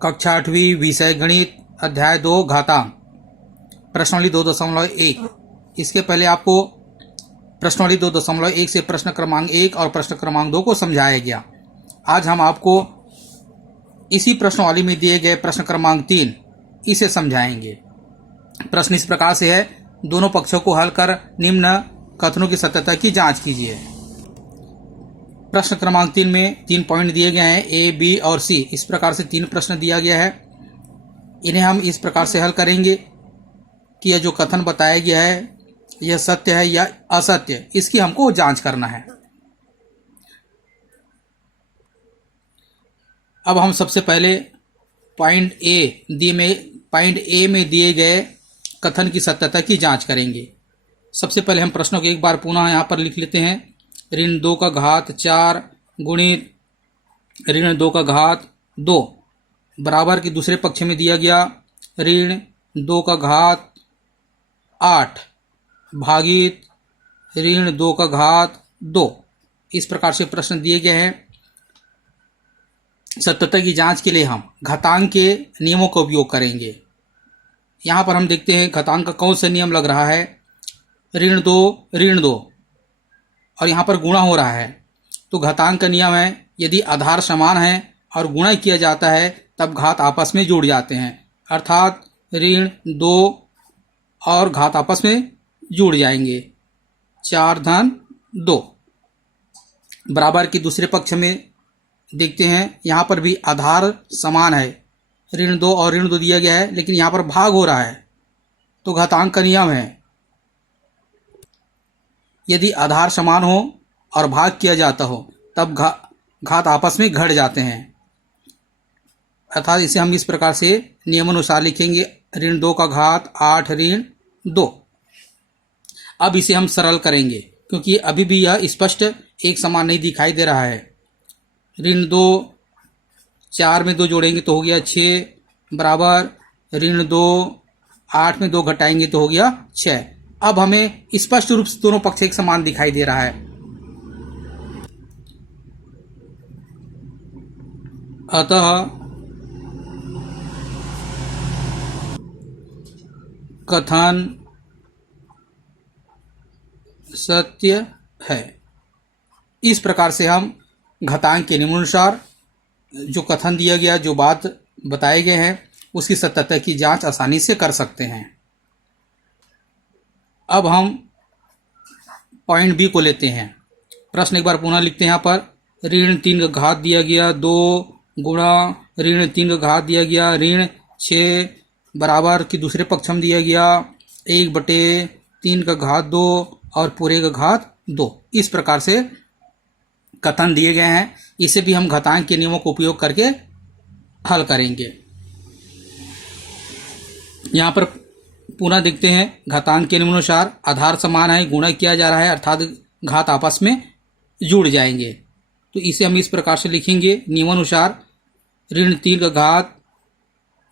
कक्षा 8वीं विषय गणित अध्याय 2 घातांक प्रश्नावली 2.1। इसके पहले आपको प्रश्नावली 2.1 से प्रश्न क्रमांक 1 और प्रश्न क्रमांक 2 को समझाया गया। आज हम आपको इसी प्रश्नावली में दिए गए प्रश्न क्रमांक 3 इसे समझाएंगे। प्रश्न इस प्रकार से है, दोनों पक्षों को हल कर निम्न कथनों की सत्यता की जांच कीजिए। प्रश्न क्रमांक 3 में 3 पॉइंट दिए गए हैं, ए, बी और सी। इस प्रकार से 3 प्रश्न दिया गया है। इन्हें हम इस प्रकार से हल करेंगे कि यह जो कथन बताया गया है यह सत्य है या असत्य, इसकी हमको जांच करना है। अब हम सबसे पहले पॉइंट ए में दिए गए कथन की सत्यता की जांच करेंगे। सबसे पहले हम प्रश्नों को एक बार पुनः यहाँ पर लिख लेते हैं। ऋण 2 का घात 4 गुणित ऋण 2 का घात 2 बराबर के दूसरे पक्ष में दिया गया ऋण 2 का घात 8 भागित ऋण 2 का घात 2। इस प्रकार से प्रश्न दिए गए हैं। सत्यता की जांच के लिए हम घातांक के नियमों का उपयोग करेंगे। यहाँ पर हम देखते हैं घातांक का कौन सा नियम लग रहा है। ऋण 2 और यहाँ पर गुणा हो रहा है, तो घातांक का नियम है यदि आधार समान है और गुणा किया जाता है तब घात आपस में जुड़ जाते हैं, अर्थात ऋण 2 और घात आपस में जुड़ जाएंगे। 4 धन 2 बराबर की दूसरे पक्ष में देखते हैं, यहाँ पर भी आधार समान है। ऋण 2 और ऋण 2 दिया गया है, लेकिन यहाँ पर भाग हो रहा है, तो घातांक का नियम है यदि आधार समान हो और भाग किया जाता हो तब घात आपस में घट जाते हैं, अर्थात इसे हम इस प्रकार से नियमानुसार लिखेंगे। ऋण 2 का घात 8 ऋण 2। अब इसे हम सरल करेंगे क्योंकि अभी भी यह स्पष्ट एक समान नहीं दिखाई दे रहा है। ऋण 2 4 में 2 जोड़ेंगे तो हो गया 6 बराबर ऋण 2 8 में 2 घटाएंगे तो हो गया 6। अब हमें स्पष्ट रूप से दोनों पक्ष एक समान दिखाई दे रहा है। अतः कथन सत्य है। इस प्रकार से हम घातांक के नियमानुसार जो कथन दिया गया, जो बात बताए गए हैं, उसकी सत्यता की जांच आसानी से कर सकते हैं। अब हम पॉइंट बी को लेते हैं। प्रश्न एक बार पुनः लिखते हैं। यहाँ पर ऋण 3 का घात दिया गया 2 गुणा ऋण 3 का घात दिया गया ऋण 6 बराबर की दूसरे पक्ष में दिया गया 1/3 का घात 2 और पूरे का घात 2। इस प्रकार से कथन दिए गए हैं। इसे भी हम घातांक के नियमों का उपयोग करके हल करेंगे। यहाँ पर पुनः देखते हैं, घातांक के नियमानुसार आधार समान है, गुणा किया जा रहा है, अर्थात घात आपस में जुड़ जाएंगे। तो इसे हम इस प्रकार से लिखेंगे नियमानुसार ऋण 3 का घात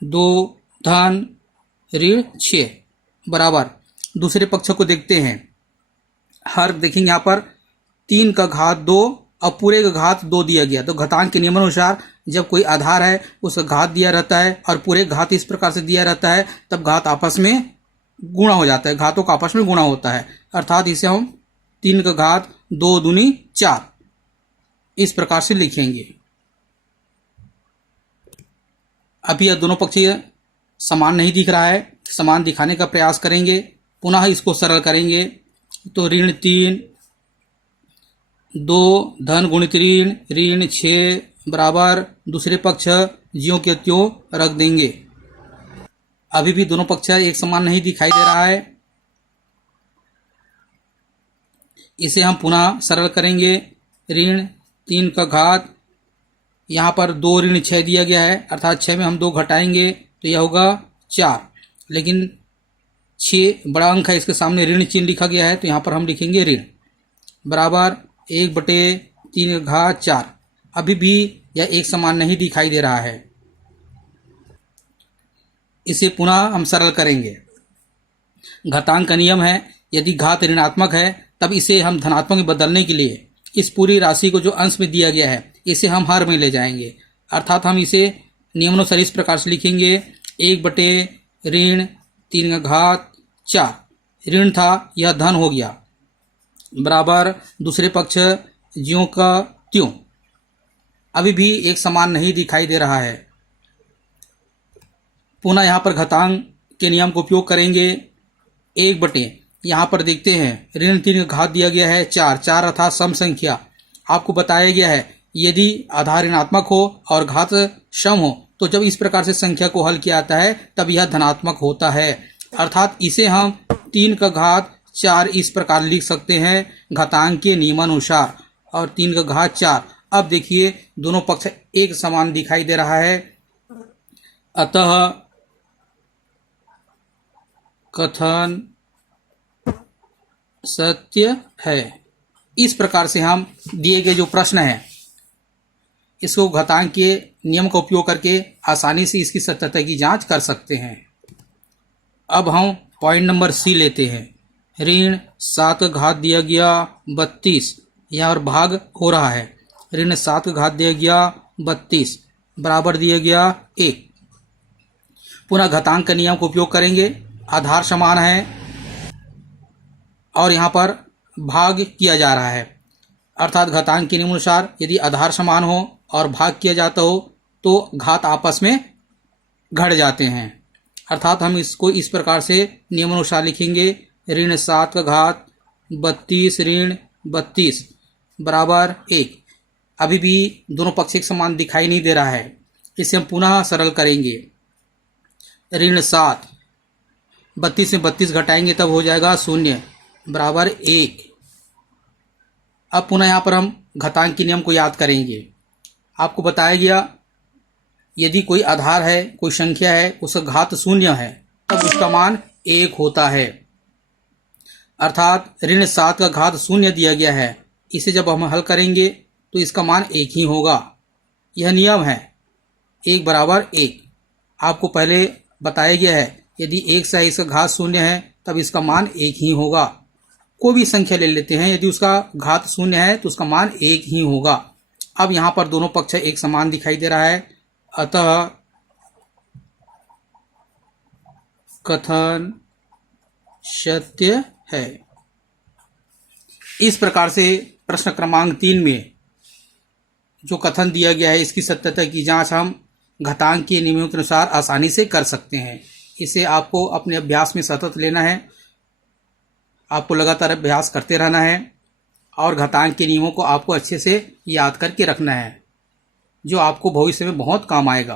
2 धन ऋण 6 बराबर दूसरे पक्ष को देखते हैं। हर देखेंगे यहाँ पर 3 का घात 2 और पूरे का घात 2 दिया गया, तो घातांक के नियमानुसार जब कोई आधार है उसका घात दिया रहता है और पूरे घात इस प्रकार से दिया रहता है तब घात आपस में गुणा हो जाता है, घातों का आपस में गुणा होता है, अर्थात इसे हम 3 का घात 2 दूनी 4 इस प्रकार से लिखेंगे। अभी यह दोनों पक्ष समान नहीं दिख रहा है, समान दिखाने का प्रयास करेंगे। पुनः इसको सरल करेंगे तो ऋण 3 2 धन गुणित ऋण 6 बराबर दूसरे पक्ष ज्यों के त्यों रख देंगे। अभी भी दोनों पक्ष एक समान नहीं दिखाई दे रहा है, इसे हम पुनः सरल करेंगे। ऋण 3 का घात यहाँ पर 2 ऋण 6 दिया गया है, अर्थात 6 में हम 2 घटाएंगे तो यह होगा 4, लेकिन 6 बड़ा अंक है, इसके सामने ऋण चिन्ह लिखा गया है, तो यहाँ पर हम लिखेंगे ऋण बराबर 1/3 का घात 4। अभी भी यह एक समान नहीं दिखाई दे रहा है, इसे पुनः हम सरल करेंगे। घातांक का नियम है यदि घात ऋणात्मक है तब इसे हम धनात्मक में बदलने के लिए इस पूरी राशि को जो अंश में दिया गया है इसे हम हर में ले जाएंगे, अर्थात हम इसे नियमानुसार इस प्रकार से लिखेंगे, 1 बटे ऋण 3 का घात 4, ऋण था यह धन हो गया, बराबर दूसरे पक्ष ज्यों का त्यों। अभी भी एक समान नहीं दिखाई दे रहा है। पुनः यहाँ पर घातांक के नियम का उपयोग करेंगे। 1 बटे, यहाँ पर देखते हैं ऋण 3 का घात दिया गया है 4, 4 अर्थात सम संख्या। आपको बताया गया है यदि आधार ऋणात्मक हो और घात सम हो तो जब इस प्रकार से संख्या को हल किया जाता है तब यह धनात्मक होता है। अर्थात इसे हम 3 का घात 4 इस प्रकार लिख सकते हैं घातांक के नियमानुसार, और 3 का घात 4। अब देखिए दोनों पक्ष एक समान दिखाई दे रहा है, अतः कथन सत्य है। इस प्रकार से हम दिए गए जो प्रश्न है इसको घातांक के नियम का उपयोग करके आसानी से इसकी सत्यता की जांच कर सकते हैं। अब हम पॉइंट नंबर सी लेते हैं। ऋण 7 का घात दिया गया 32, यहाँ और भाग हो रहा है। ऋण 7 का घात दिया गया 32 बराबर दिया गया 1। पुनः घातांक का नियम का उपयोग करेंगे। आधार समान है और यहाँ पर भाग किया जा रहा है, अर्थात घातांक के नियमानुसार यदि आधार समान हो और भाग किया जाता हो तो घात आपस में घट जाते हैं। अर्थात हम इसको इस प्रकार से नियमानुसार लिखेंगे, ऋण 7 का घात 32 ऋण 32 बराबर 1। अभी भी दोनों पक्ष एक समान दिखाई नहीं दे रहा है, इसे हम पुनः सरल करेंगे। ऋण 7, 32 में 32 घटाएंगे तब हो जाएगा 0 बराबर 1। अब पुनः यहाँ पर हम घातांक के नियम को याद करेंगे। आपको बताया गया यदि कोई आधार है, कोई संख्या है, उसका घात 0 है तब उसका मान 1 होता है। अर्थात ऋण 7 का घात 0 दिया गया है, इसे जब हम हल करेंगे तो इसका मान 1 ही होगा। यह नियम है 1 बराबर 1। आपको पहले बताया गया है यदि 1 से इसका घात 0 है तब इसका मान 1 ही होगा। कोई भी संख्या ले लेते हैं, यदि उसका घात 0 है तो उसका मान 1 ही होगा। अब यहाँ पर दोनों पक्ष एक समान दिखाई दे रहा है, अतः कथन सत्य है। इस प्रकार से प्रश्न क्रमांक 3 में जो कथन दिया गया है इसकी सत्यता की जांच हम घातांक के नियमों के अनुसार आसानी से कर सकते हैं। इसे आपको अपने अभ्यास में सतत लेना है, आपको लगातार अभ्यास करते रहना है और घातांक के नियमों को आपको अच्छे से याद करके रखना है, जो आपको भविष्य में बहुत काम आएगा।